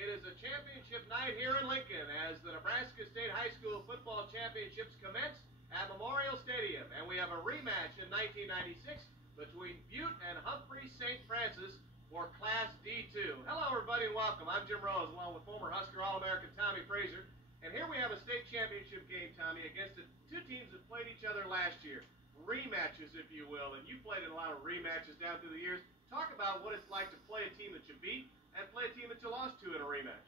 It is a championship night here in Lincoln as the Nebraska State High School Football Championships commence at Memorial Stadium. And we have a rematch in 1996 between Butte and Humphrey St. Francis for Class D2. Hello, everybody, and welcome. I'm Jim Rose, along with former Husker All-American Tommie Frazier. And here we have a state championship game, Tommie, against the two teams that played each other last year. Rematches, if you will, and you played in a lot of rematches down through the years. Talk about what it's like to play a team that you beat and play a team that you lost to in a rematch.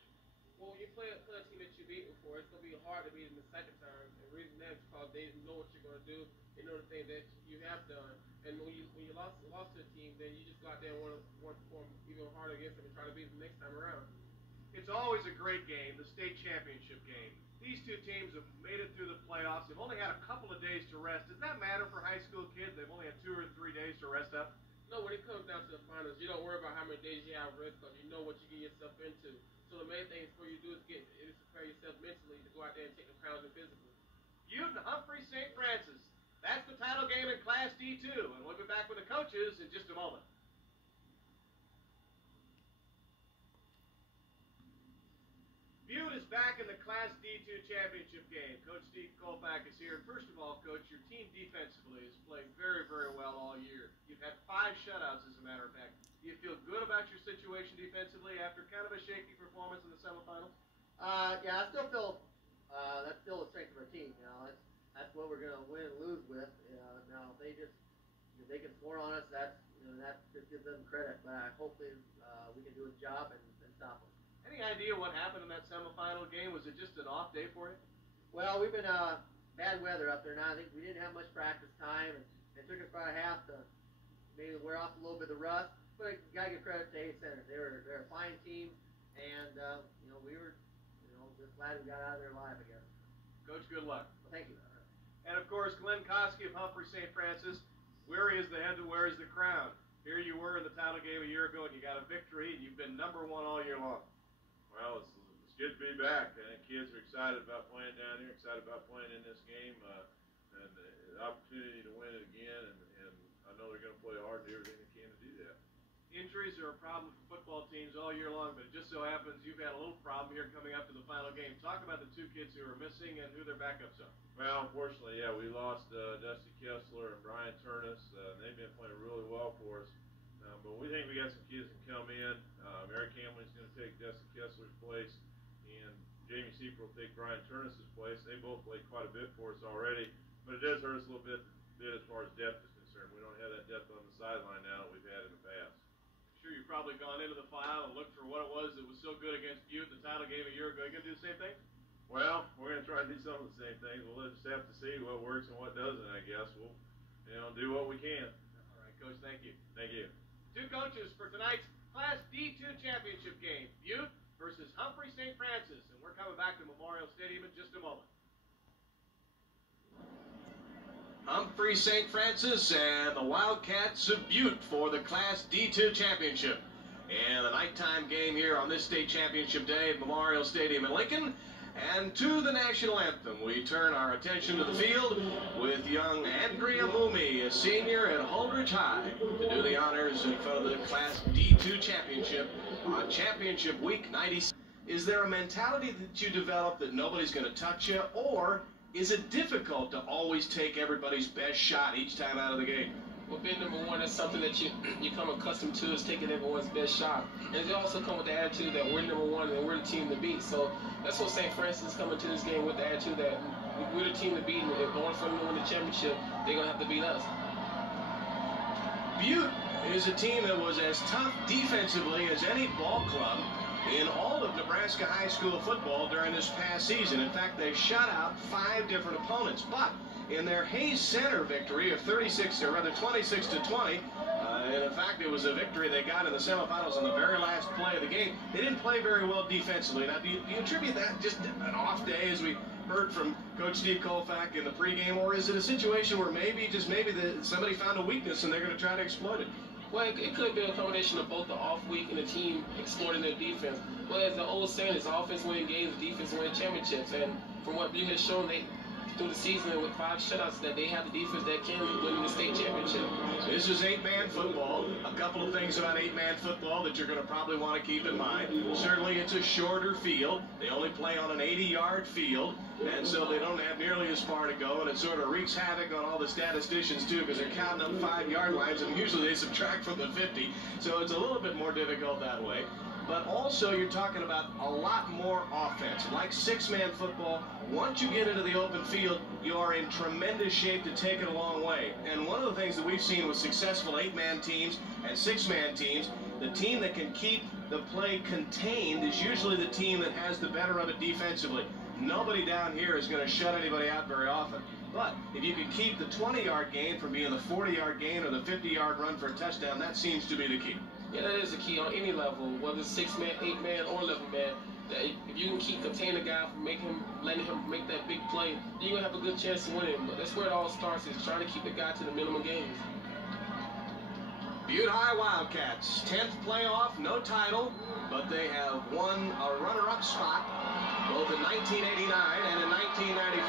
Well, you play a team that you beat before, it's going to be hard to beat them the second time. And the reason that is because they know what you're going to do. They know the things that you have done. And when you lost to a team, then you just go out there and want to perform even harder against them and try to beat them next time around. It's always a great game, the state championship game. These two teams have made it through the playoffs. They've only had a couple of days to rest. Does that matter for high school kids? They've only had 2 or 3 days to rest up? No, when it comes down to the finals, you don't worry about how many days you have rest because you know what you get yourself into. So the main thing for you to do is prepare yourself mentally to go out there and take the pounds and physically. Butte and Humphrey St. Francis. That's the title game in Class D2, and we'll be back with the coaches in just a moment. Butte is back in the Class D2 championship game. Coach Steve Kolpak is here. First of all, Coach, your team defensively has played very, very well all year. You've had 5 shutouts, as a matter of fact. Do you feel good about your situation defensively after kind of a shaky performance in the semifinals? Yeah, I still feel that's still the strength of our team. You know, that's what we're going to win and lose with. Now, if they can score on us, that just gives them credit. But hopefully we can do a job and stop them. Any idea what happened in that semifinal game? Was it just an off day for you? Well, we've been bad weather up there now. I think we didn't have much practice time, and it took us about a half to maybe wear off a little bit of the rust. But you gotta give credit to A Center. They're a fine team, and we were just glad we got out of there alive, I guess. Coach, good luck. Well, thank you. And of course, Glenn Koski of Humphrey St. Francis. Where is the head, where is the crown? Here you were in the title game a year ago, and you got a victory, and you've been #1 all year long. Well, it's good to be back. I think kids are excited about playing down here, excited about playing in this game, and the opportunity to win it again. And I know they're going to play hard, do everything they can to do that. Injuries are a problem for football teams all year long, but it just so happens you've had a little problem here coming up to the final game. Talk about the 2 kids who are missing and who their backups are. Well, unfortunately, yeah, we lost Dusty Kessler and Brian Turnus. They've been playing really well for us. But we think we got some kids that can come in. Mary Camlin's going to take Dusty Kessler's place, and Jamie Sieper will take Brian Turnus's place. They both played quite a bit for us already, but it does hurt us a little bit as far as depth is concerned. We don't have that depth on the sideline now that we've had in the past. Sure, you've probably gone into the file and looked for what it was that was so good against Butte, the title game a year ago. You going to do the same thing? Well, we're going to try to do some of the same things. We'll just have to see what works and what doesn't, I guess. We'll do what we can. All right, Coach, thank you. Thank you. 2 coaches for tonight's Class D2 championship game, Butte versus Humphrey St. Francis. And we're coming back to Memorial Stadium in just a moment. Humphrey St. Francis and the Wildcats of Butte for the Class D2 championship. And the nighttime game here on this state championship day at Memorial Stadium in Lincoln. And to the national anthem, we turn our attention to the field with young Andrea Moomey, a senior at Holdridge High, to do the honors in front of the Class D2 championship on Championship Week 96. Is there a mentality that you develop that nobody's going to touch you, or is it difficult to always take everybody's best shot each time out of the game? Well, being #1 is something that you come accustomed to, is taking everyone's best shot. And they also come with the attitude that we're #1 and we're the team to beat. So that's what St. Francis is coming to this game with, the attitude that we're the team to beat. And if order for them to win the championship, they're going to have to beat us. Butte is a team that was as tough defensively as any ball club in all of Nebraska high school football during this past season. In fact, they shut out 5 different opponents. But in their Hayes Center victory of 26-20, and in fact it was a victory they got in the semifinals on the very last play of the game, they didn't play very well defensively. Now, do you attribute that just an off day, as we heard from Coach Steve Kolpak in the pregame, or is it a situation where maybe somebody found a weakness and they're going to try to exploit it? Well, it could be a combination of both the off week and the team exploiting their defense. Well, as the old saying is, offense winning games, defense winning championships. And from what Butte has shown, through the season with 5 shutouts that they have the defense that can win the state championship. This is 8-man football. A couple of things about 8-man football that you're going to probably want to keep in mind. Certainly, it's a shorter field. They only play on an 80-yard field, and so they don't have nearly as far to go, and it sort of wreaks havoc on all the statisticians, too, because they're counting up 5-yard lines, and usually they subtract from the 50, so it's a little bit more difficult that way. But also, you're talking about a lot more offense. Like 6-man football, once you get into the open field, you are in tremendous shape to take it a long way. And one of the things that we've seen with successful 8-man teams and 6-man teams, the team that can keep the play contained is usually the team that has the better of it defensively. Nobody down here is going to shut anybody out very often. But if you can keep the 20-yard gain from being the 40-yard gain or the 50-yard run for a touchdown, that seems to be the key. Yeah, that is the key on any level, whether it's 6-man, 8-man, or 11-man. That if you can keep containing a guy from letting him make that big play, you're gonna have a good chance to win. But that's where it all starts, is trying to keep the guy to the minimum gains. Butte High Wildcats, 10th playoff, no title, but they have won a runner-up spot both in 1989 and in 1995.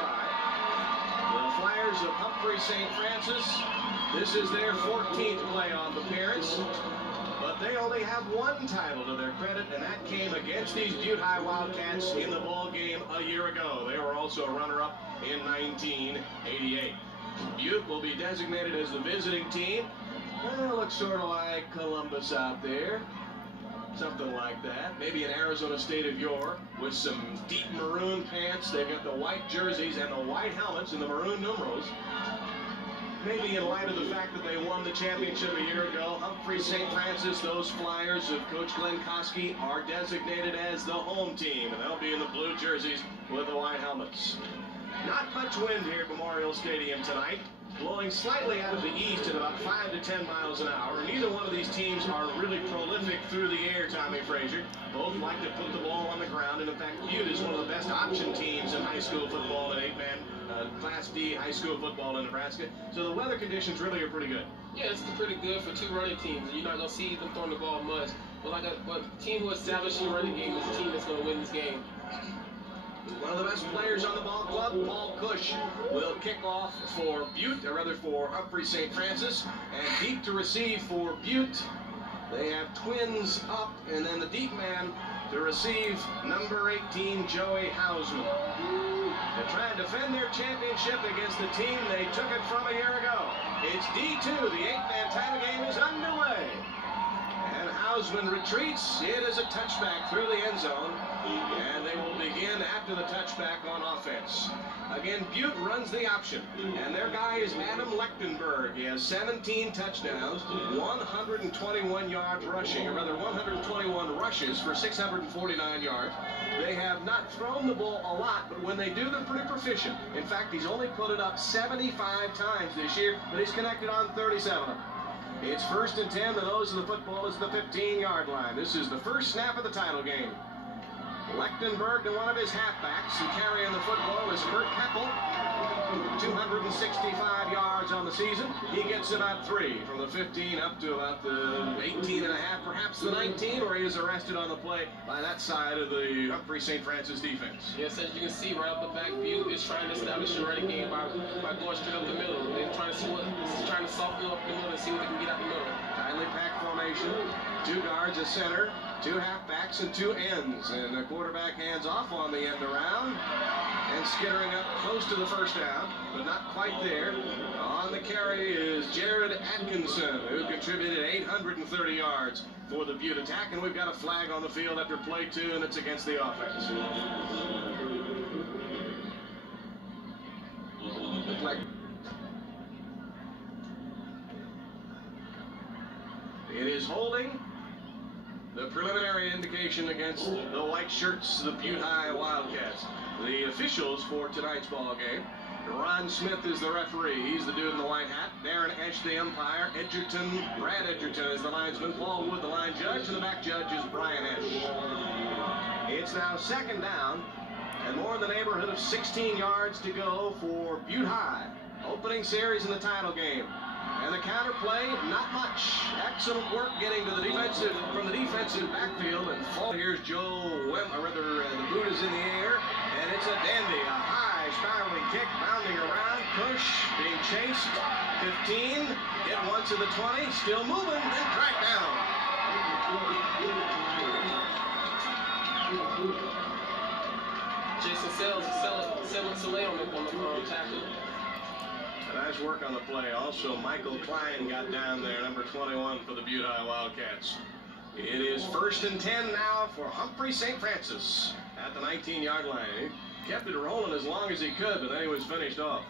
The Flyers of Humphrey St. Francis, this is their 14th playoff appearance. But they only have one title to their credit, and that came against these Butte High Wildcats in the ball game a year ago. They were also a runner-up in 1988. Butte will be designated as the visiting team. Well, looks sort of like Columbus out there. Something like that. Maybe an Arizona State of yore with some deep maroon pants. They've got the white jerseys and the white helmets and the maroon numerals. Maybe in light of the fact that they won the championship a year ago, Humphrey St. Francis, those Flyers of Coach Glenn Koski, are designated as the home team, and they'll be in the blue jerseys with the white helmets. Not much wind here at Memorial Stadium tonight, blowing slightly out of the east at about 5 to 10 miles an hour. Neither one of these teams are really prolific through the air, Tommie Frazier. Both like to put the ball on the ground, and in fact, Butte is one of the best option teams in high school football in 8-man Class D high school football in Nebraska. So the weather conditions really are pretty good. Yeah, it's pretty good for 2 running teams. You're not going to see them throwing the ball much. But the team who established the running game is the team that's going to win this game. One of the best players on the ball club, Paul Cush, will kick off for Butte, or rather for Humphrey St. Francis, and deep to receive for Butte. They have twins up, and then the deep man to receive number 18, Joey Hausman. They try and defend their championship against the team they took it from a year ago. It's D2. The 8-man title game is underway. And Hausman retreats. It is a touchback through the end zone. And they will begin after the touchback on offense. Again, Butte runs the option. And their guy is Adam Lechtenberg. He has 17 touchdowns, 121 yards rushing, or rather 121 rushes for 649 yards. They have not thrown the ball a lot, but when they do, they're pretty proficient. In fact, he's only put it up 75 times this year, but he's connected on 37 of them. It's 1st and 10. The nose of the football is the 15-yard line. This is the first snap of the title game. Lechtenberg to one of his halfbacks, and carrying the football is Kurt Keppel. 265 yards on the season. He gets about 3 from the 15 up to about the 18 and a half, perhaps the 19, where he is arrested on the play by that side of the Humphrey St. Francis defense. Yes, as you can see right off the back, Butte is trying to establish the running game by going straight up the middle. They're trying to soften up the middle and see what they can get out the middle. Tightly packed formation. 2 guards, a center, 2 halfbacks, and 2 ends. And the quarterback hands off on the end around. And skittering up close to the first down, but not quite there. On the carry is Jared Atkinson, who contributed 830 yards for the Butte attack. And we've got a flag on the field after play 2, and it's against the offense. It is holding. The preliminary indication against the white shirts, the Butte High Wildcats. The officials for tonight's ball game. Ron Smith is the referee. He's the dude in the white hat. Darren Esch, the umpire. Brad Edgerton is the linesman. Paul Wood, the line judge. And the back judge is Brian Esch. It's now 2nd down, and more in the neighborhood of 16 yards to go for Butte High. Opening series in the title game. And the counter play, not much. Excellent work getting to the from the defensive backfield. And here's Joe the boot is in the air, and it's a dandy, a high spiraling kick, bounding around. Cush being chased. 15. Get one to the 20. Still moving. Then tracked down. Jason Sells on the tackle. Nice work on the play. Also, Michael Klein got down there, number 21 for the Butte High Wildcats. It is 1st and 10 now for Humphrey St. Francis at the 19-yard line. He kept it rolling as long as he could, but then he was finished off.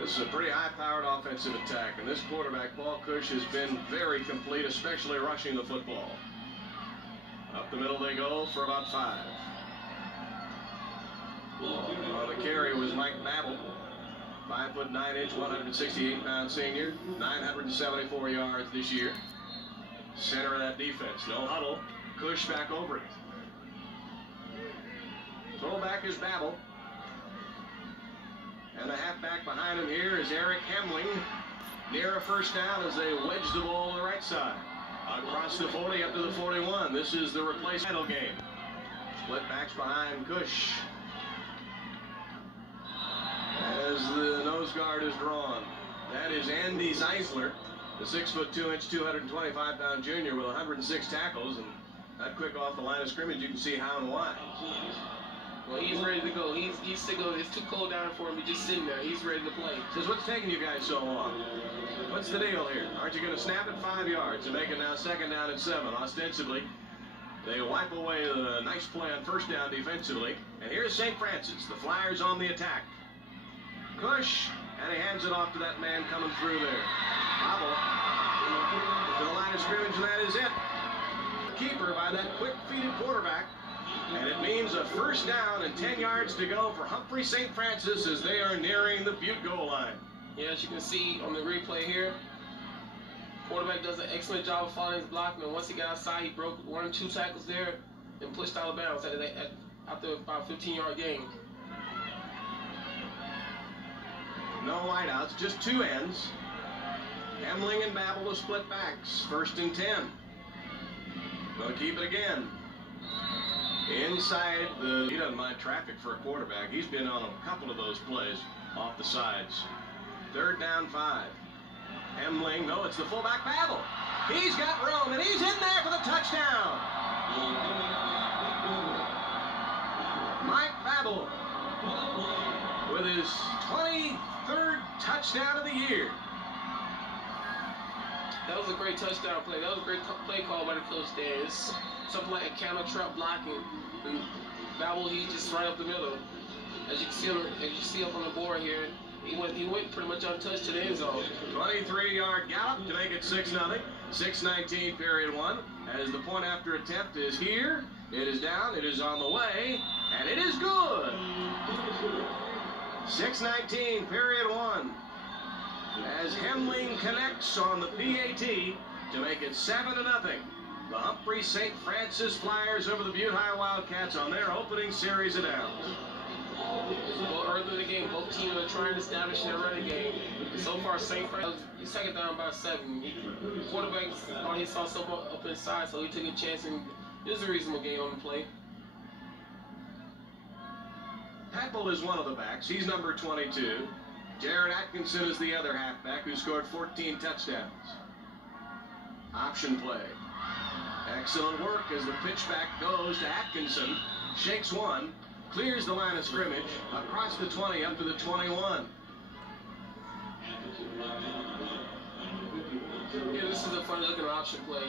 This is a pretty high-powered offensive attack, and this quarterback, Paul Cush, has been very complete, especially rushing the football. Up the middle they go for about 5. On the carry was Mike Babel, 5'9", 168-pound senior, 974 yards this year. Center of that defense, no huddle. Cush back over it. Fullback is Babel. And the halfback behind him here is Eric Hemling. Near a first down as they wedge the ball on the right side. Across the 40 up to the 41. This is the replacement title game. Split backs behind Cush. As the nose guard is drawn. That is Andy Zeisler, the 6'2", 225-pound junior with 106 tackles. And that quick off the line of scrimmage, you can see how and why. Well, he's ready to go. He's sick of it. It's too cold down for him. He's just sitting there. He's ready to play. Says, what's taking you guys so long? What's the deal here? Aren't you going to snap it 5 yards and make it now 2nd down and 7? Ostensibly, they wipe away the nice play on 1st down defensively. And here's St. Francis. The Flyers on the attack. Cush, and he hands it off to that man coming through there. Hobble to the line of scrimmage, and that is it. Keeper by that quick-feeded quarterback. And it means a 1st down and 10 yards to go for Humphrey St. Francis as they are nearing the Butte goal line. Yeah, as you can see on the replay here, quarterback does an excellent job of following his blocking, and once he got outside, he broke 1 or 2 tackles there and pushed out of bounds after about a 15-yard gain. No wideouts, just 2 ends. Hemling and Babel to split backs. 1st and 10. They'll keep it again. Inside he doesn't mind traffic for a quarterback. He's been on a couple of those plays off the sides. 3rd down 5. Hemling, no, it's the fullback Babel. He's got room, and he's in there for the touchdown. Mike Babel with his 23rd touchdown of the year. That was a great touchdown play. That was a great play call by the coach there. It's something like a counter trap blocking. And Babel, he's just right up the middle. As you can see up on the board here, he went pretty much untouched to the end zone. 23-yard gallop to make it 6-0. 6:19 period 1. As the point after attempt is here, it is down, it is on the way, and it is good. 6:19 period 1. As Hemling connects on the PAT to make it 7-0. The Humphrey St. Francis Flyers over the Butte High Wildcats on their opening series of downs. Well, early in the game, both teams are trying to establish their running game. So far, St. Francis, he's 2nd down by 7. The quarterback thought he saw someone up inside, so he took a chance, and it was a reasonable game on the play. Papel is one of the backs. He's number 22. Jared Atkinson is the other halfback who scored 14 touchdowns. Option play. Excellent work as the pitchback goes to Atkinson. Shakes one. Clears the line of scrimmage. Across the 20 up to the 21. Yeah, this is a fun looking option play.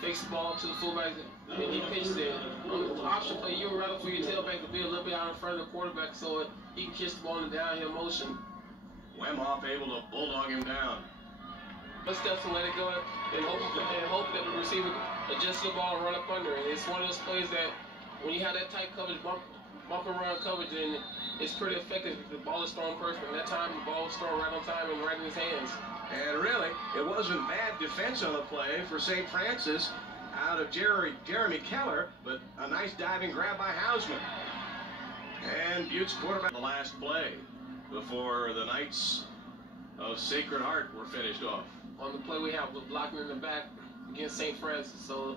Fakes the ball to the fullback and he pitched it. On the option play, you would rather for your tailback to be a little bit out in front of the quarterback so he can catch the ball in the downhill motion. Wemhoff able to bulldog him down. Let's definitely let it go and hope that the receiver adjusts the ball and run up under it. It's one of those plays that when you have that tight coverage, bump and run coverage, then it's pretty effective if the ball is thrown perfect. And that time, the ball was thrown right on time and right in his hands. And really, it wasn't bad defense on the play for St. Francis out of Jeremy Keller, but a nice diving grab by Hausman. And Butte's quarterback the last play before the Knights of Sacred Heart were finished off. On the play we have with blocking in the back against St. Francis. So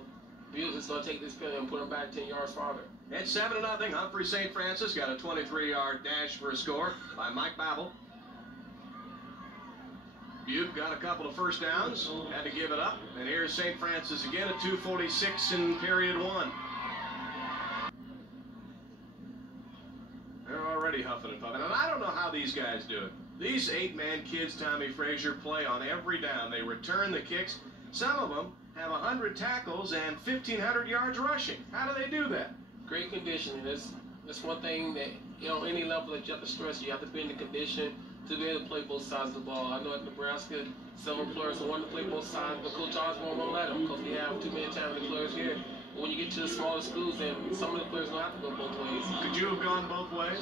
Butte is going to take this penalty and put them back 10 yards farther. It's 7-0. Humphrey St. Francis got a 23-yard dash for a score by Mike Babel. Butte got a couple of first downs, had to give it up, and here's St. Francis again at 2:46 in period 1. They're already huffing and puffing, and I don't know how these guys do it. These 8-man kids, Tommie Frazier, play on every down. They return the kicks. Some of them have 100 tackles and 1,500 yards rushing. How do they do that? Great conditioning. That's one thing that, you know, any level that you have to stress, you have to be in the condition to be able to play both sides of the ball. I know at Nebraska, several players want to play both sides, but Coach Osborne won't let them because we have too many talented players here. But when you get to the smaller schools, then some of the players don't have to go both ways. Could you have gone both ways?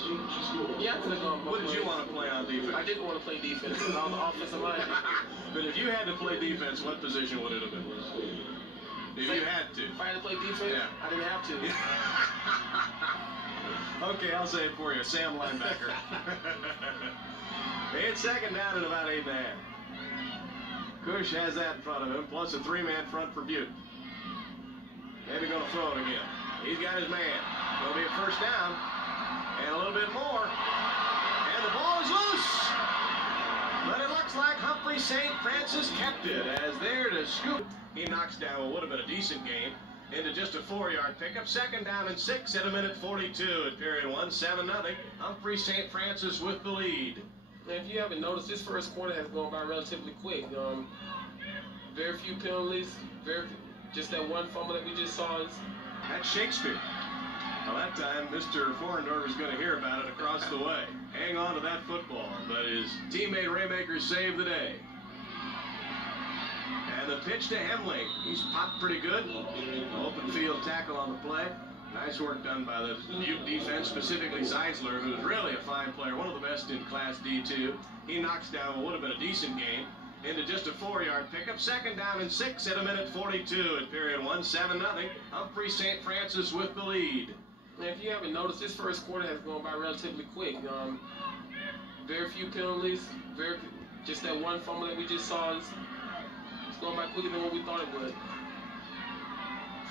Yeah, I could have gone both ways. What did you want to play on defense? I didn't want to play defense because I was the offensive line. But if you had to play defense, what position would it have been? If you had to. If I had to play defense, yeah. I didn't have to. Okay, I'll say it for you. Sam linebacker. It's second down and about 8 man. Cush has that in front of him, plus a 3-man front for Butte. Maybe going to throw it again. He's got his man. Going to be a first down. And a little bit more. And the ball is loose. But it looks like Humphrey St. Francis kept it as there to scoop. He knocks down what would have been a decent game into just a 4-yard pickup. Second down and 6 at 1:42 in period 1. 7-0. Humphrey St. Francis with the lead. And if you haven't noticed, this first quarter has gone by relatively quick. Very few penalties. Just that one fumble that we just saw. That's Shakespeare. Well, that time, Mr. Forendorf is going to hear about it across the way. Hang on to that football, but his teammate Raymaker saved the day. And the pitch to Hemling. He's popped pretty good. Open field tackle on the play. Nice work done by the Butte defense, specifically Zeisler, who's really a fine player, one of the best in Class D2. He knocks down what would have been a decent game into just a 4-yard pickup. Second down and 6 at 1:42 in period 1. 7-0. Humphrey St. Francis with the lead. And if you haven't noticed, this first quarter has gone by relatively quick. Very few penalties. Just that one fumble that we just saw. It's going by quicker than what we thought it would.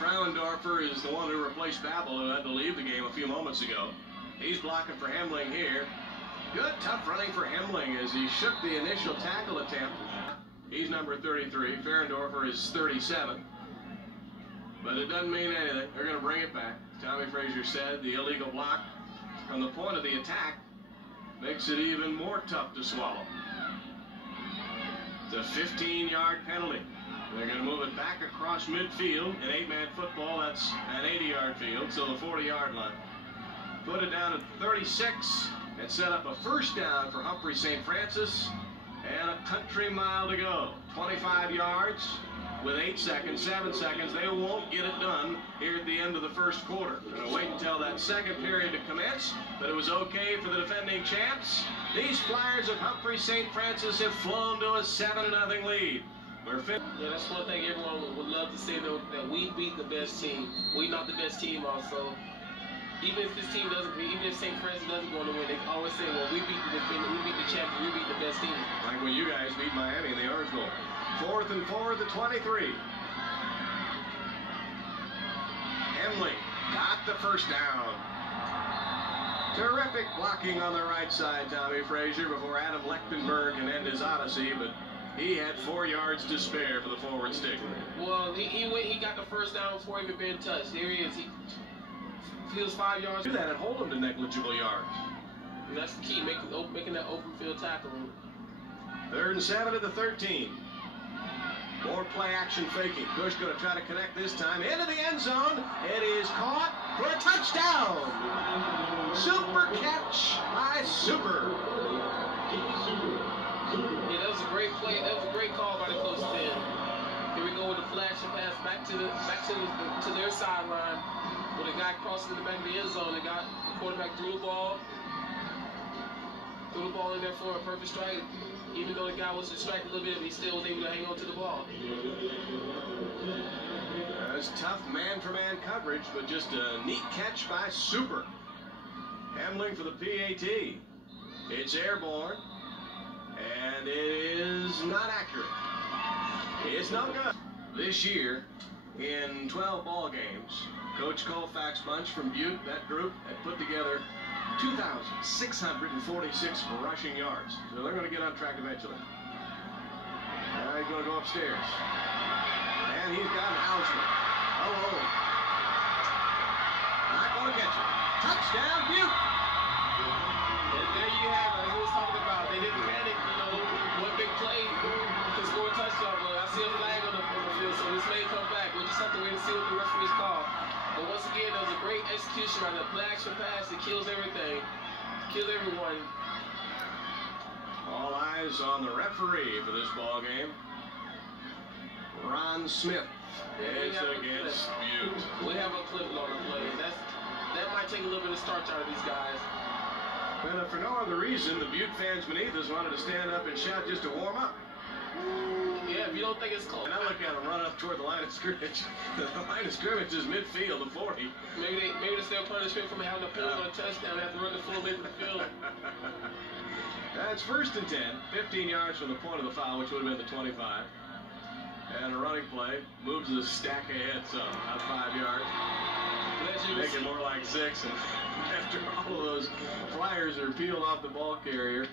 Frauendorfer is the one who replaced Babel, who had to leave the game a few moments ago. He's blocking for Hemling here. Good tough running for Hemling as he shook the initial tackle attempt. He's number 33. Frauendorfer is 37. But it doesn't mean anything. They're going to bring it back. Tommie Frazier said the illegal block from the point of the attack makes it even more tough to swallow. It's a 15-yard penalty. They're going to move it back across midfield. In 8-man football, that's an 80-yard field, so the 40-yard line. Put it down at 36 and set up a first down for Humphrey St. Francis. And a country mile to go. 25 yards with 8 seconds, 7 seconds. They won't get it done here at the end of the first quarter. Going to wait until that second period to commence, but it was okay for the defending champs. These Flyers of Humphrey St. Francis have flown to a 7-0 lead. Yeah, that's one thing everyone would love to say, though, that we beat the best team. We're not the best team also. Even if this team doesn't, even if St. Francis doesn't go on to win, they always say, well, we beat the champion, we beat the best team. Like when you guys beat Miami in the Orange Bowl. 4th and 4 at the 23. Hemling got the first down. Terrific blocking on the right side, Tommie Frazier, before Adam Lechtenberg can end his odyssey, but he had 4 yards to spare for the forward stick. Well, he got the first down before even being touched. Here he is. He feels 5 yards. Do that and hold him to negligible yards. And that's the key, making that open field tackle. 3rd and 7 at the 13. More play action faking. Bush going to try to connect this time into the end zone. It is caught for a touchdown. Super catch by Super. Yeah, that was a great play. That was a great call by the coach then. Here we go with a flash and pass back to their sideline. With a guy crossing the back of the end zone, the quarterback threw the ball in there for a perfect strike. Even though the guy was distracted a little bit, he still was able to hang on to the ball. That's tough man-for-man coverage, but just a neat catch by Super. Hemling for the PAT. It's airborne, and it is not accurate. It's no good. This year, in 12 ball games. Coach Colfax bunch from Butte, that group, had put together 2,646 rushing yards. So they're going to get on track eventually. Now he's going to go upstairs. And he's got Hausman. Oh, not going to catch it. Touchdown, Butte. And there you have it. He was talking about they didn't panic, one big play to score a touchdown. But I see a flag on the field, so this may come back. We'll just have to wait and see what the referees call. But once again, that was a great execution on the play action pass. It kills everything. Kills everyone. All eyes on the referee for this ball game. Ron Smith is against Butte. We have a clip on the play. That might take a little bit of starch out of these guys. But for no other reason, the Butte fans beneath us wanted to stand up and shout just to warm up. Yeah, if you don't think it's close. And I look at them running up toward the line of scrimmage. The line of scrimmage is midfield to 40. Maybe they still punishment from having to pull on a touchdown and have to run the full bit of the field. That's 1st and 10, 15 yards from the point of the foul, which would have been the 25. And a running play moves the stack ahead some, about 5 yards. Make it more like 6. And after all of those flyers are peeled off the ball carrier,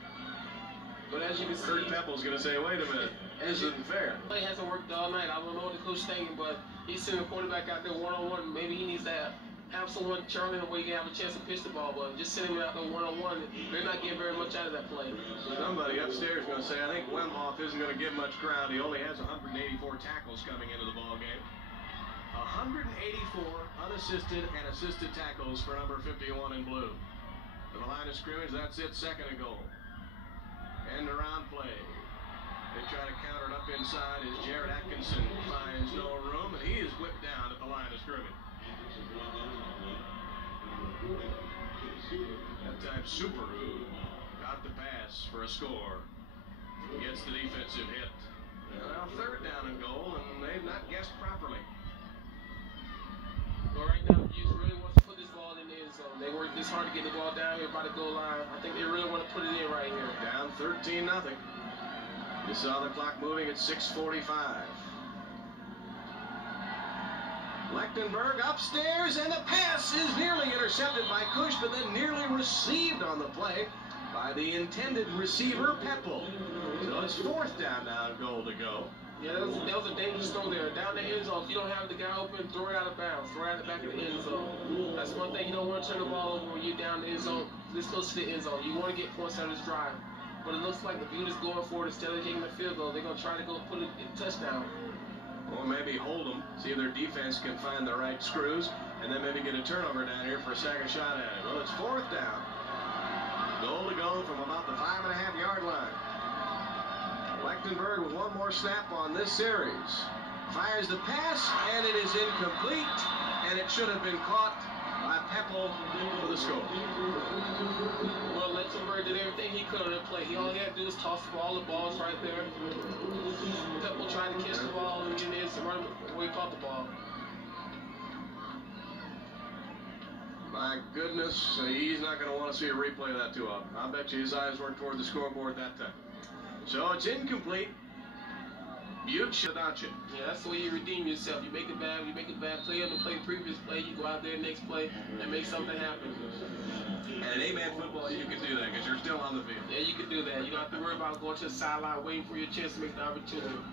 but as you can see, Kurt Peppel's going to say, wait a minute, this isn't fair. Play hasn't worked all night. I don't know what the coach is thinking, but he's sending the quarterback out there one-on-one. Maybe he needs to have someone charming where you can have a chance to pitch the ball, but just sending him out there one-on-one, they're not getting very much out of that play. Somebody upstairs is going to say, I think Wemhoff isn't going to get much ground. He only has 184 tackles coming into the ball game. 184 unassisted and assisted tackles for number 51 in blue. To the line of scrimmage, that's it, 2nd and goal. End around play. They try to counter it up inside as Jared Atkinson finds no room, and he is whipped down at the line of scrimmage. That time Subaru got the pass for a score. Gets the defensive hit. Well, 3rd down and goal, and they've not guessed properly. Well, right now, Butte really wants to put this ball in the end zone. They worked this hard to get the ball down here by the goal line. I think they really want to put it in right here. Down 13-0. You saw the clock moving at 6:45. Lechtenberg upstairs, and the pass is nearly intercepted by Cush, but then nearly received on the play by the intended receiver, Peppel. So it's 4th down now and goal to go. Yeah, that was a dangerous throw there. Down the end zone, if you don't have the guy open, throw it out of bounds. Throw it out the back of the end zone. That's one thing you don't want to turn the ball over when you're down the end zone, this close to the end zone. You want to get points out of this drive. But it looks like the Butte is going for it instead of taking the field goal. They're going to try to go put it in touchdown. Or maybe hold them, see if their defense can find the right screws, and then maybe get a turnover down here for a second shot at it. Well, it's 4th down. Goal to go from about the 5.5-yard line. Lechtenberg with one more snap on this series. Fires the pass, and it is incomplete, and it should have been caught by Peppel for the score. Well, Lechtenberg did everything he could on that play. All he had to do was toss all the balls right there. Peppel tried to catch the ball, and then it's run where he caught the ball. My goodness, he's not going to want to see a replay of that too often. I bet you his eyes weren't toward the scoreboard that time. So it's incomplete. Butte should not you. Yeah, that's the way you redeem yourself. You make a bad play on the previous play, you go out there next play and make something happen. And in A-man football, you can do that because you're still on the field. Yeah, you can do that. You don't have to worry about going to the sideline waiting for your chance to make the opportunity.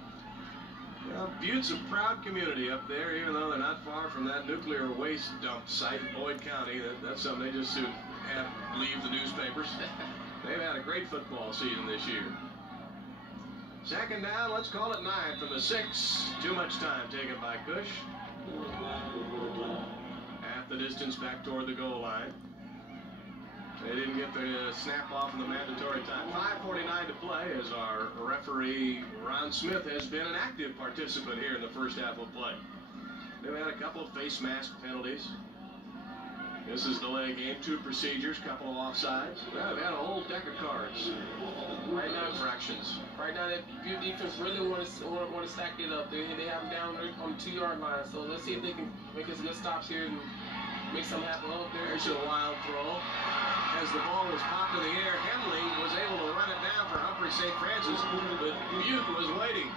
Well, Butte's a proud community up there, even though they're not far from that nuclear waste dump site in Boyd County. That's something they just have leave the newspapers. They've had a great football season this year. 2nd down, let's call it 9 from the 6. Too much time taken by Cush. Half the distance back toward the goal line. They didn't get the snap off in the mandatory time. 5:49 to play as our referee, Ron Smith, has been an active participant here in the first half of play. They've had a couple of face mask penalties. This is delay game, 2 procedures, couple of offsides. They've had a whole deck of cards. Right now, infractions. Right now, that Butte defense really want to stack it up. They have them down on the 2-yard line. So let's see if they can make us good stops here and make something happen. Oh, there's a wild throw. As the ball was popped in the air, Henley was able to run it down for Humphrey St. Francis, but Butte was waiting.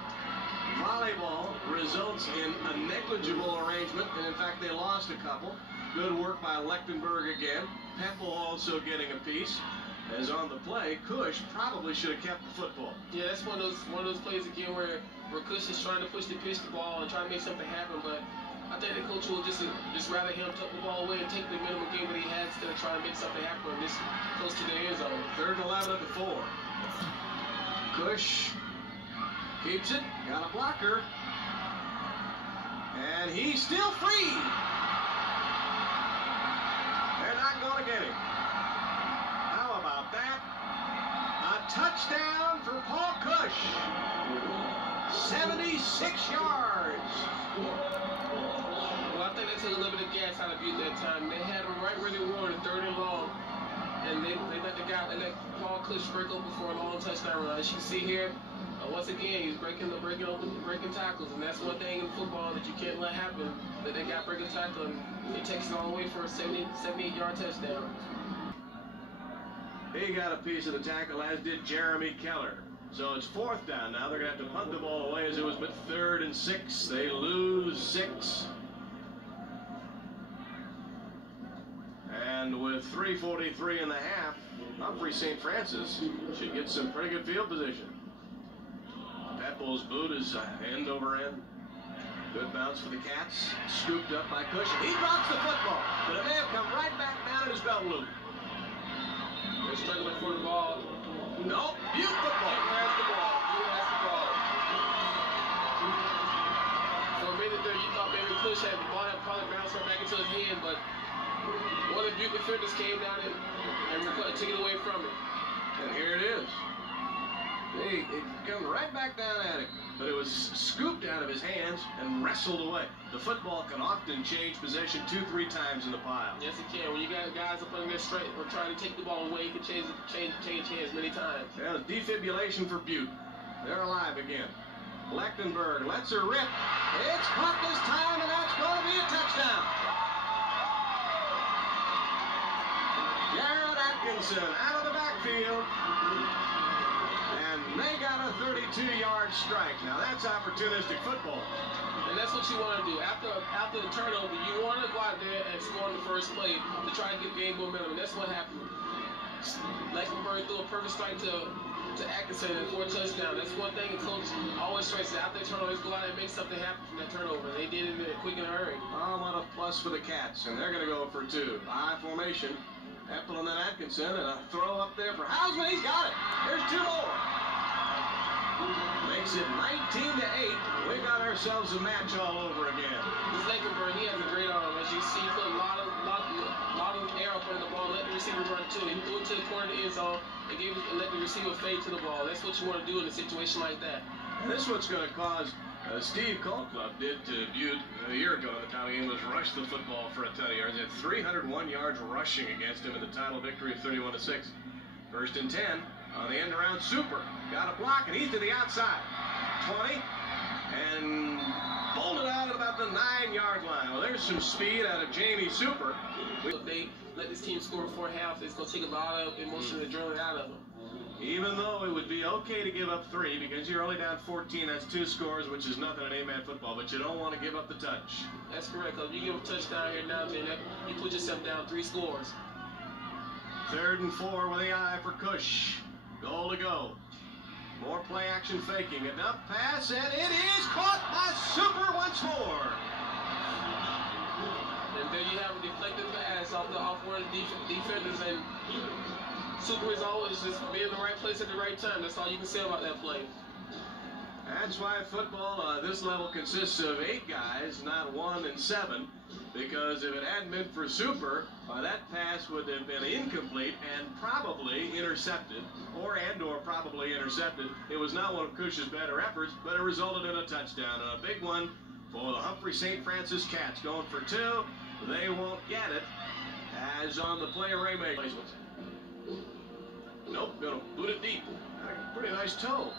volleyball results in a negligible arrangement, and in fact they lost a couple. Good work by Lechtenberg again. Peppel also getting a piece. As on the play, Cush probably should have kept the football. Yeah, that's one of those plays again where Cush is trying to pitch the ball and trying to make something happen, but I think the coach will just rather him tuck the ball away and take the minimum game that he has instead of trying to make something happen and just close to the end zone. 3rd and 11 at the 4. Cush keeps it, got a blocker, and he's still free. They're not going to get him. How about that? A touchdown for Paul Cush. 76 yards. Well, I think they took a little bit of gas out of Butte that time. They had him right where they wanted, 3rd and long. And they let Paul Cush break open for a long touchdown run. As you can see here, once again, he's breaking tackles, and that's one thing in football that you can't let happen. That they got breaking tackle, and he takes it all the way for a 78-yard touchdown. He got a piece of the tackle, as did Jeremy Keller. So it's 4th down now. They're going to have to punt the ball away as it was but 3rd and 6. They lose 6. And with 3:43 in the half, Humphrey St. Francis should get some pretty good field position. Peppel's boot is end over end. Good bounce for the Cats. Scooped up by Cush. He drops the football, but it may have come right back down in his belt loop. They're struggling for the ball. Nope. Butte football. Butte has the ball. For a minute there, you thought maybe Cush had the ball had probably bounced right back into his hand, but one of the Butte defenders came down and took it away from him. And here it is. It come right back down at him, but it was scooped out of his hands and wrestled away. The football can often change position 2-3 times in the pile. Yes, it can. When you got guys up on their straight or trying to take the ball away, you can change hands many times. Yeah, defibrillation for Butte. They're alive again. Lechtenberg lets her rip. It's caught this time, and that's going to be a touchdown. Garrett Atkinson out of the backfield. And they got a 32-yard strike. Now that's opportunistic football. And that's what you want to do. After the turnover, you want to go out there and score on the first play to try and get game momentum. And that's what happened. Lechtenberg threw a perfect strike to Atkinson for a touchdown. That's one thing the coach always tries to, after the turnover, go out and make something happen from that turnover. They did it in a quick and a hurry. Oh, what a plus for the Cats. And they're going to go for 2. High formation. Peppel and then Atkinson, and a throw up there for Hausman. He's got it. There's 2 more. Makes it 19-8. We got ourselves a match all over again. This Lechtenberg, he has a great arm. As you see, he put a lot of air up on the ball, let the receiver run to it. He threw it to the corner of the end zone and let the receiver fade to the ball. That's what you want to do in a situation like that. And this is what's going to cause Steve Cole Club did to Butte a year ago in the title game, was rush the football for a ton of yards. They had 301 yards rushing against him in the title victory of 31-6. 1st and 10 on the end around Super. Got a block, and he's to the outside. 20, and bolted out at about the 9-yard line. Well, there's some speed out of Jamie Super. If they let this team score before half, it's going to take a lot of emotion and adrenaline out of them. Even though it would be okay to give up 3 because you're only down 14, that's 2 scores, which is nothing in 8-man football, but you don't want to give up the touch. That's correct, because if you give a touchdown here now, then you put yourself down 3 scores. 3rd and 4 with the eye for Cush. Goal to go. More play action faking. Enough pass, and it is caught by Super once more. And there you have a deflected pass off one of the defenders, and Super is always just be in the right place at the right time. That's all you can say about that play. That's why football this level consists of 8 guys, not 1 and 7. Because if it hadn't been for Super, that pass would have been incomplete and probably intercepted, or probably intercepted. It was not one of Cush's better efforts, but it resulted in a touchdown. And a big one for the Humphrey St. Francis Cats. Going for 2. They won't get it. As on the play, Raymaker. Nope, going to boot it deep. Pretty nice toe.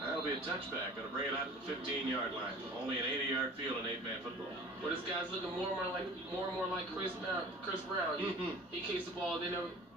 That'll be a touchback. Going to bring it out to the 15-yard line. Only an 80-yard field in 8-man football. Well, this guy's looking more and more like Chris Brown. He kicks the ball, then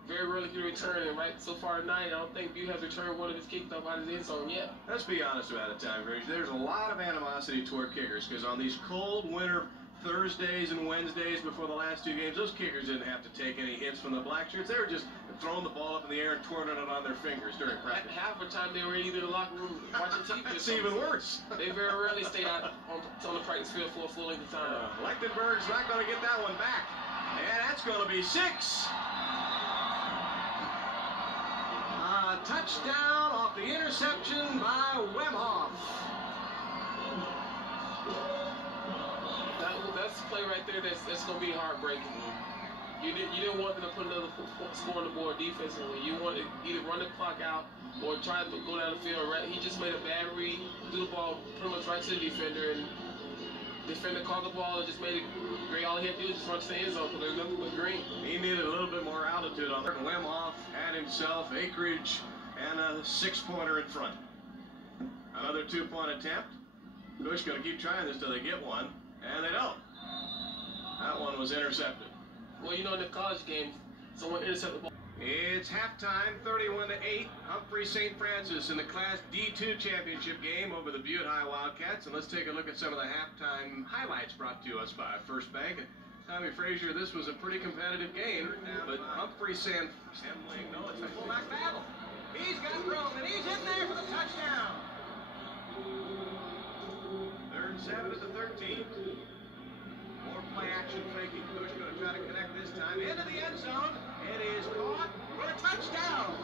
very rarely can return, and right so far tonight, I don't think Butte has returned one of his kicks up out of the end zone yet. Let's be honest about it, Tommie Frazier. There's a lot of animosity toward kickers because on these cold winter Thursdays and Wednesdays before the last two games, those kickers didn't have to take any hits from the black shirts. They were just throwing the ball up in the air and twirling it on their fingers during practice. Half the time they were either in the locker room watching TV. It's even worse. They very rarely stayed out on the practice field for a full length of time. Lechtenberg's not going to get that one back. And that's going to be 6. Touchdown off the interception by Wemhoff. That's a play right there that's going to be heartbreaking. You didn't want them to put another score on the board defensively. You wanted to either run the clock out or try to go down the field. Right? He just made a bad read, threw the ball pretty much right to the defender, and the defender caught the ball and just made it great. All he had to do was just run to the end zone because there's nothing but green. He needed a little bit more altitude on there. Wemhoff had himself acreage and a 6-pointer in front. Another 2-point attempt. Bush going to keep trying this till they get one, and they don't. That one was intercepted. Well, you know, in the college games, someone intercepted the ball. It's halftime, 31-8. Humphrey St. Francis in the Class D2 championship game over the Butte High Wildcats. And let's take a look at some of the halftime highlights brought to us by First Bank. And Tommie Frazier, this was a pretty competitive game, but Humphrey St. No, it's a fullback battle. He's got room, and he's in there for the touchdown. 3rd and 7 at the 13. More play action faking. Bush going to try to connect this time into the end zone. It is caught for a touchdown.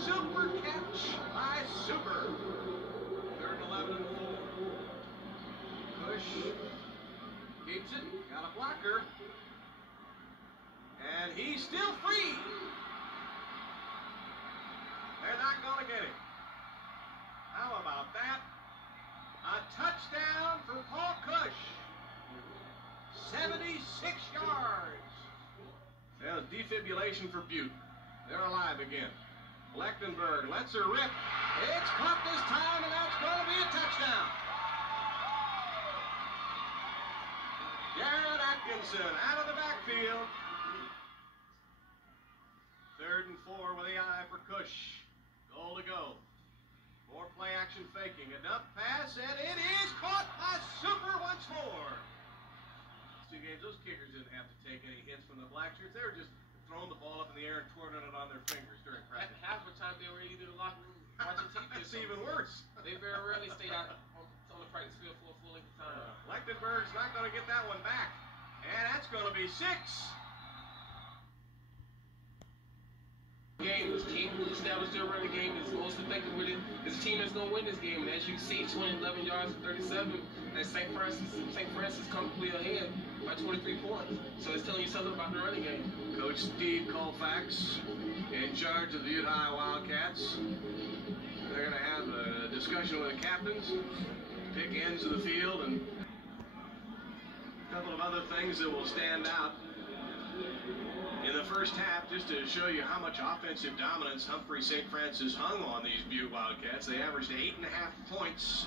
Super catch by Super. 3rd and 11 and 4. Bush keeps it. Got a blocker. And he's still free. They're not going to get him. How about that? A touchdown for Paul Cush. 76 yards. Well, defibrillation for Butte. They're alive again. Lechtenberg lets her rip. It's caught this time, and that's going to be a touchdown. Jared Atkinson out of the backfield. 3rd and 4 with the eye for Cush. Goal to go. More play action faking. Enough pass, and it is caught by Super once more. Two games, those kickers didn't have to take any hits from the black shirts. They were just throwing the ball up in the air and twirling it on their fingers during practice. Half the time they were either in the locker room watching TV. It's even worse. They very rarely stayed out on the practice field for a full length of time. Lechtenberg's not going to get that one back. And that's going to be 6. Game, this team who established their running game is most effective with it. This team is going to win this game. And as you can see, 11 yards for 37. And St. Francis comfortably ahead by 23 points. So it's telling you something about the running game. Coach Steve Colfax in charge of the Butte High Wildcats. They're going to have a discussion with the captains, pick ends of the field, and a couple of other things that will stand out in the first half, just to show you how much offensive dominance Humphrey St. Francis hung on these Butte Wildcats. They averaged 8.5 points.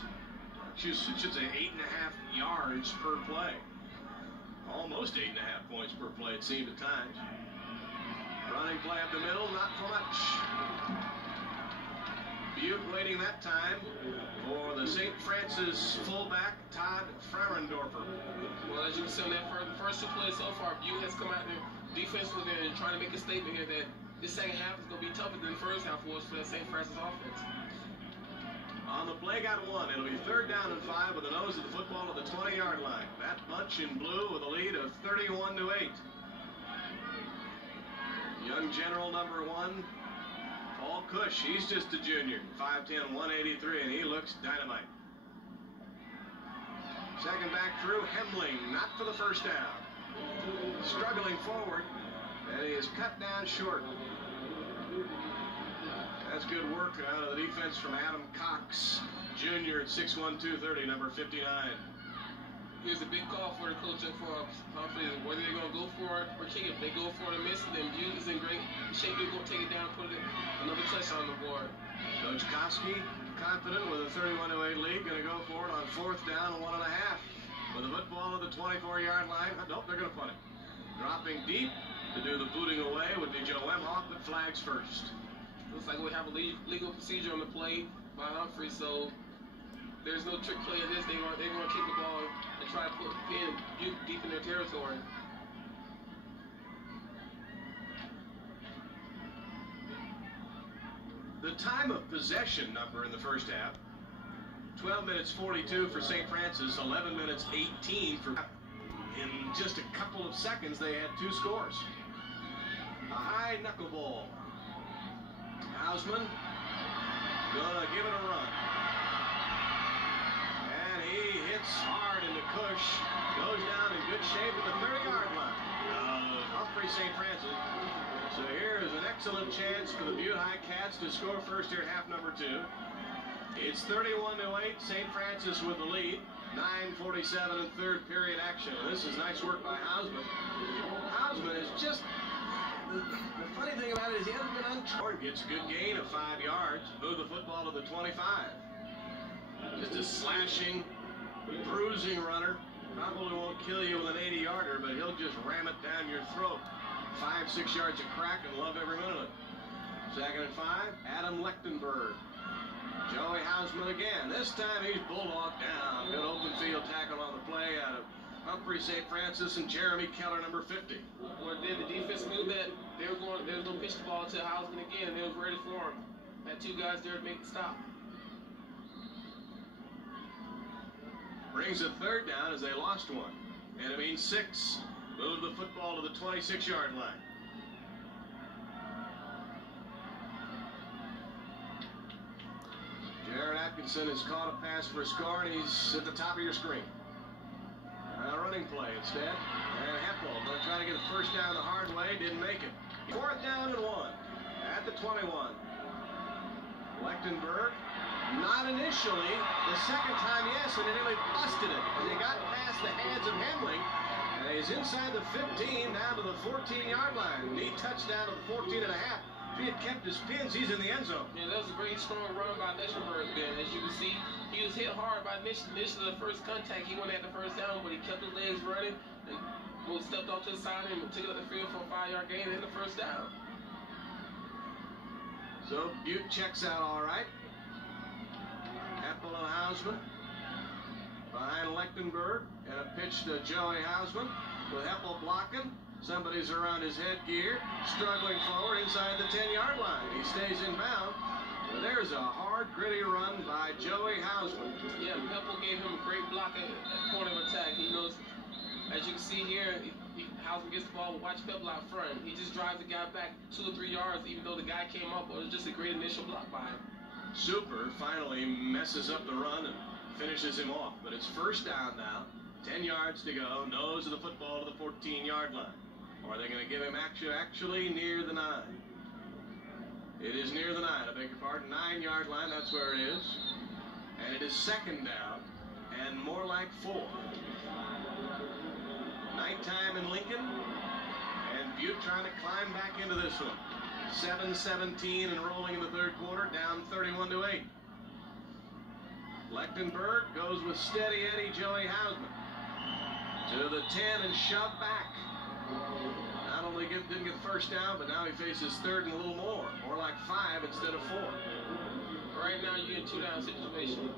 I should say 8.5 yards per play. Almost 8.5 points per play, it seemed at times. Running play up the middle, not for much. Butte waiting that time for the St. Francis fullback, Todd Frarendorfer. Well, as you can see on that first 2 plays so far, Butte has come out there defensively and trying to make a statement here that this second half is going to be tougher than the first half was for the St. Francis offense. On the play, got 1. It'll be 3rd down and 5 with the nose of the football at the 20-yard line. That bunch in blue with a lead of 31-8. Young general number 1, Paul Cush. He's just a junior, 5'10", 183, and he looks dynamite. Second back through, Hemling, not for the first down. Struggling forward, and he is cut down short. That's good work out of the defense from Adam Cox, junior at 6'1", 230, number 59. Here's a big call for the coach for Humphrey, whether they're going to go for it or kick it. If they go for it and miss it, then Butte is in great shape. They're going to take it down and put another touchdown on the board. Coach Koski, confident with a 31-8 lead, going to go for it on 4th down and 1.5. With the football at the 24-yard line. Nope, they're going to punt it. Dropping deep, To do the booting away would be Joe Emhoff, but flags first. Looks like we have a legal procedure on the play by Humphrey, so there's no trick play in this. They want to kick the ball and try to put the pin deep in their territory. The time of possession number in the first half, 12 minutes 42 for St. Francis, 11 minutes 18 for... In just a couple of seconds, they had 2 scores. A high knuckleball. Hausman gonna give it a run. And he hits hard into Cush. Goes down in good shape at the 30-yard line. Humphrey St. Francis. So here is an excellent chance for the Butte High Cats to score first here at half number 2. It's 31-8, St. Francis with the lead. 9:47 in third period action. This is nice work by Hausman. Hausman is just... The funny thing about it is he hasn't been untoward. Gets a good gain of 5 yards. Move the football to the 25. Just a slashing, bruising runner. Probably won't kill you with an 80-yarder, but he'll just ram it down your throat. 5-6 yards of crack and love every minute of it. 2nd and 5, Adam Lechtenberg. Joey Hausman again. This time he's bulldogged down. Good open field tackle on the play out of Humphrey St. Francis and Jeremy Keller, number 50. Well, then the defense knew that they were going to pitch the ball to Hausman again. They was ready for him. Had 2 guys there to make the stop. Brings a 3rd down as they lost 1. And it means 6. Move the football to the 26-yard line. Jared Atkinson has caught a pass for a score, and he's at the top of your screen. A running play instead. And Heppel going to try to get a first down the hard way. Didn't make it. 4th down and 1 at the 21. Lechtenberg, not initially. The second time, yes, and he nearly busted it. And he got past the hands of Hemling. And he's inside the 15, down to the 14-yard line. Neat touchdown to the 14 and a half. If he had kept his pins, he's in the end zone. Yeah, that was a great strong run by Lechtenberg, Ben. As you can see, he was hit hard by initially the first contact. He went at the first down, but he kept his legs running and stepped off to the side and took it up the field for a 5-yard gain and the first down. So Butte checks out all right. Heppel and Hausman behind Lechtenberg, and a pitch to Joey Hausman with Heppel blocking. Somebody's around his headgear, struggling forward inside the 10-yard line. He stays in bound. But there's a hard, gritty run by Joey Hausman. Yeah, Heppel gave him a great block at point of attack. He knows, as you can see here, Hausman gets the ball, watch Heppel out front. He just drives the guy back 2 or 3 yards, even though the guy came up. It was just a great initial block by him. Super finally messes up the run and finishes him off. But it's first down now. 10 yards to go. Nose of the football to the 14-yard line. Or are they going to give him actually near the 9? It is near the 9, I beg your pardon. 9-yard line, that's where it is. And it is second down and more like 4. Nighttime in Lincoln. And Butte trying to climb back into this one. 7-17 and rolling in the 3rd quarter, down 31-8. Lechtenberg goes with steady Eddie Joey Hausman to the 10 and shoved back. Not only didn't get first down, but now he faces 3rd and a little more like 5 instead of 4. Right now you're in 2-down situation.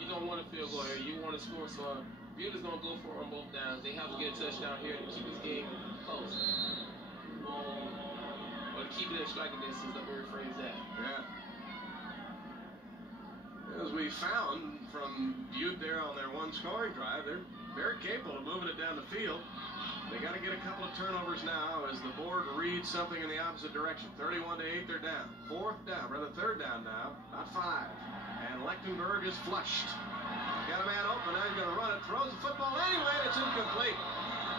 You don't want a field goal here. You want to score, so Butte is going to go for it on both downs. They have to get a touchdown here to keep this game close. Or to keep it in striking distance, let me rephrase that. Yeah. As we found from Butte there on their 1 scoring drive, they're very capable of moving it down the field. They got to get a couple of turnovers now as the board reads something in the opposite direction. 31-8, they're down. 3rd down now, not 5. And Lechtenberg is flushed. Got a man open, now he's going to run it, throws the football anyway, and it's incomplete.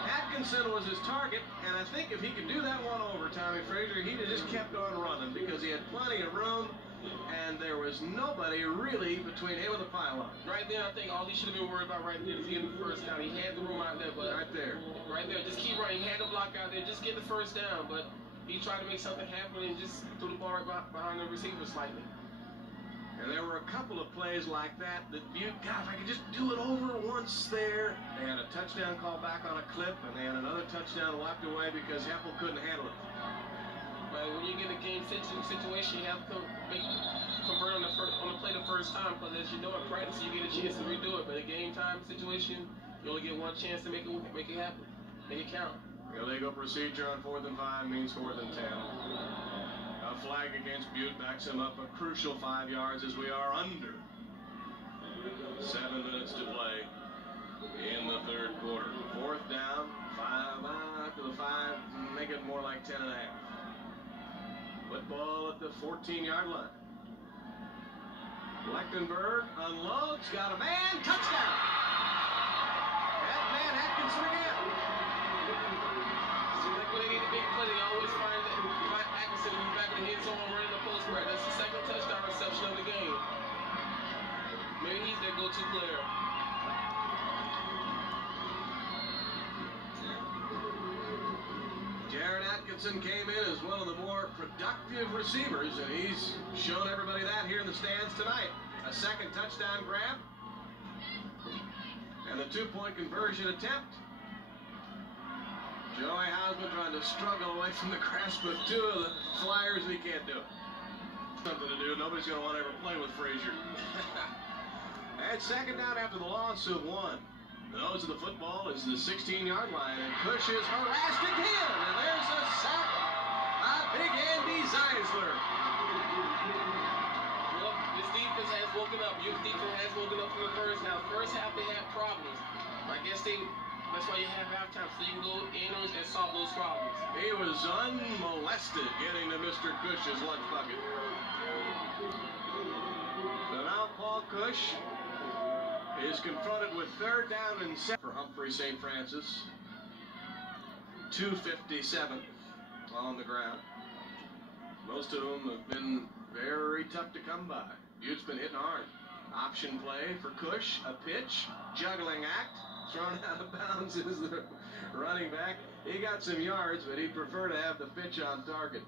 Atkinson was his target, and I think if he could do that one over Tommie Frazier, he'd have just kept on running because he had plenty of room. And there was nobody really between him and the pylon. Right there, I think all he should have been worried about right there is getting the first down. He had the room out there, but right there, just keep running. He had the block out there, just get the first down. But he tried to make something happen and just threw the ball right behind the receiver slightly. And there were a couple of plays like that Butte, God, if I could just do it over once there. They had a touchdown call back on a clip, and they had another touchdown wiped away because Heppel couldn't handle it. But when you get a game situation, you have to convert on the play the first time, because as you know in practice, you get a chance to redo it. But in a game time situation, you only get one chance to make it happen, make it count. Illegal procedure on 4th and 5 means 4th and 10. A flag against Butte backs him up a crucial 5 yards as we are under 7 minutes to play in the third quarter. 4th down, 5 after the 5, make it more like 10 and a half. Football at the 14-yard line. Lechtenberg unloads, got a man, touchdown! That man Atkinson again. So like when they need a big play, they always find that Atkinson in the back of the end zone running the post right. That's the second touchdown reception of the game. Maybe he's their go-to player. Jared Atkinson came in as one of the more productive receivers, and he's shown everybody that here in the stands tonight. A second touchdown grab, and a 2-point conversion attempt. Joey Hausman trying to struggle away from the grasp of 2 of the Flyers, and he can't do it. Something to do. Nobody's going to want to ever play with Frazier. And second down after the loss of 1. The nose of the football is the 16-yard line, and Cush is harassed again, and there's a sack by Big Andy Zeisler. Well, this defense has woken up. Your defense has woken up from the first half. First half they had problems. I guess that's why you have halftime, so you can go in and solve those problems. He was unmolested getting to Mr. Cush's lunch bucket. So now Paul Cush is confronted with 3rd down and 7 for Humphrey St. Francis. 2:57 on the ground. Most of them have been very tough to come by. Butte's been hitting hard. Option play for Cush, a pitch, juggling act, thrown out of bounds is the running back. He got some yards, but he'd prefer to have the pitch on target.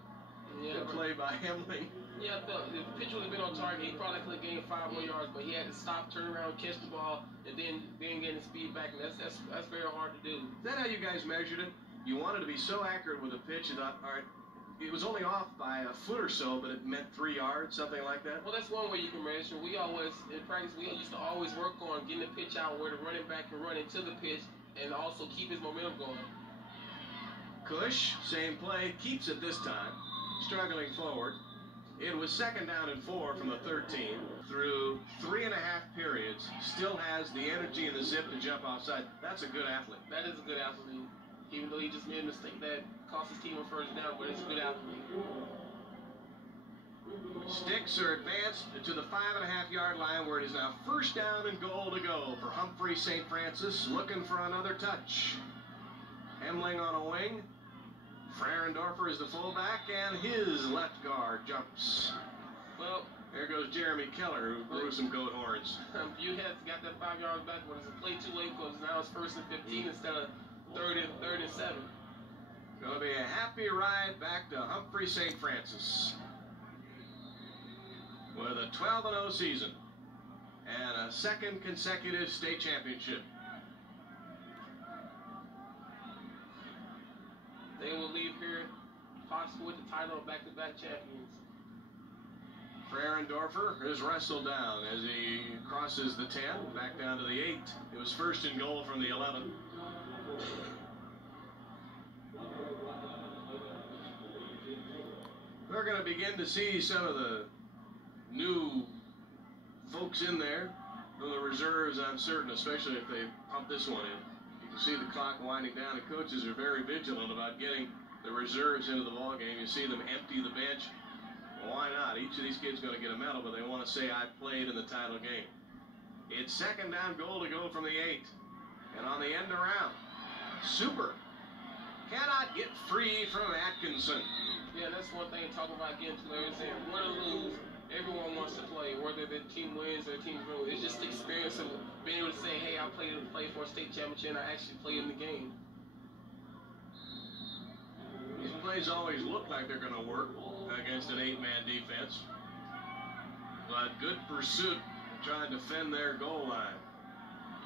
Yeah, Good play by Hemling. Yeah, the pitch would have been on target. He probably could have gained 5 more yards, but he had to stop, turn around, catch the ball, and then get his speed back. And that's very hard to do. Is that how you guys measured it? You wanted to be so accurate with a pitch, you thought, all right, it was only off by a foot or so, but it meant 3 yards, something like that? Well, that's one way you can measure. We always, in practice, we used to always work on getting the pitch out where the running back can run into the pitch and also keep his momentum going. Cush, same play, keeps it this time, struggling forward. It was 2nd down and 4 from the 13. Through 3.5 periods, still has the energy and the zip to jump offside. That's a good athlete. That is a good athlete. Even though he just made a mistake that cost his team a 1st down, but it's a good athlete. Sticks are advanced to the 5.5-yard line, where it is now 1st down and goal to go for Humphrey St. Francis, looking for another touch. Hemling on a wing. Frerendorfer is the fullback, and his left guard jumps. Well, there goes Jeremy Keller, who grew some goat horns. You had got that 5 yards back, but it's a play too late because now it's 1st and 15 instead of 3rd and 7. Going to be a happy ride back to Humphrey St. Francis with a 12-0 season and a 2nd consecutive state championship. They will leave here possibly with the title of back-to-back champions. Frerendorfer is wrestled down as he crosses the 10, back down to the 8. It was 1st and goal from the 11. We're going to begin to see some of the new folks in there. From the reserves, I'm certain, especially if they pump this one in. You can see the clock winding down. The coaches are very vigilant about getting the reserves into the ballgame. You see them empty the bench. Well, why not? Each of these kids is going to get a medal, but they want to say, I played in the title game. It's 2nd down goal to go from the 8. And on the end around, Super cannot get free from Atkinson. Yeah, that's one thing to talk about again. Players saying, win or lose, everyone wants to play, whether the team wins or the team loses. It's just the experience of being able to say, hey, I played for a state championship and I actually played in the game. These plays always look like they're going to work against an 8-man defense. but good pursuit to try and defend their goal line.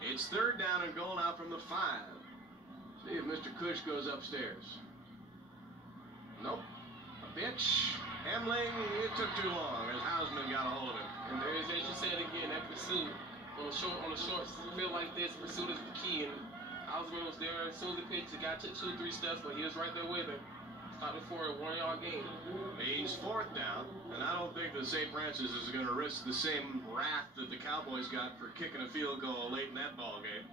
It's 3rd down and goal now from the 5. See if Mr. Cush goes upstairs. Nope. A pitch. Hamling, it took too long as Hausman got a hold of him. And there is, as you said again, that pursuit on a short field like this, pursuit is the key. And Hausman was there as soon as the pitch. The guy took 2 or 3 steps, but he was right there with him. Stopped it for a 1-yard gain. Means 4th down, and I don't think that St. Francis is going to risk the same wrath that the Cowboys got for kicking a field goal late in that ball game.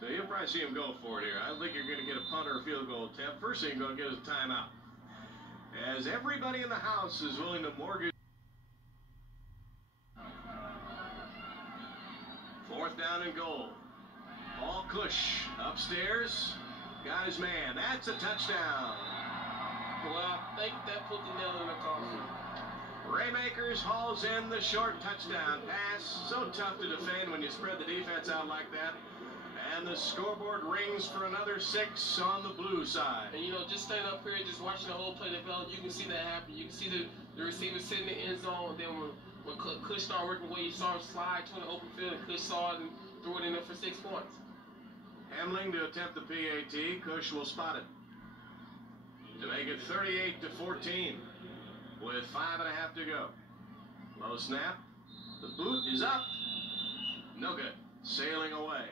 So you'll probably see him go for it here. I don't think you're going to get a punt or a field goal attempt. First thing you're going to get is a timeout, as everybody in the house is willing to mortgage. 4th down and goal. Paul Cush upstairs, got his man. That's a touchdown. Well, I think that put the nail in the coffin. Raymakers hauls in the short touchdown pass. So tough to defend when you spread the defense out like that. And the scoreboard rings for another 6 on the blue side. And, you know, just standing up here, just watching the whole play develop, you can see that happen. You can see the receiver sitting in the end zone, and then when Cush started working away, you saw him slide to the open field, and Cush saw it and threw it in there for 6 points. Hamling to attempt the PAT. Cush will spot it to make it 38-14 with 5.5 to go. Low snap. The boot is up. No good. Sailing away.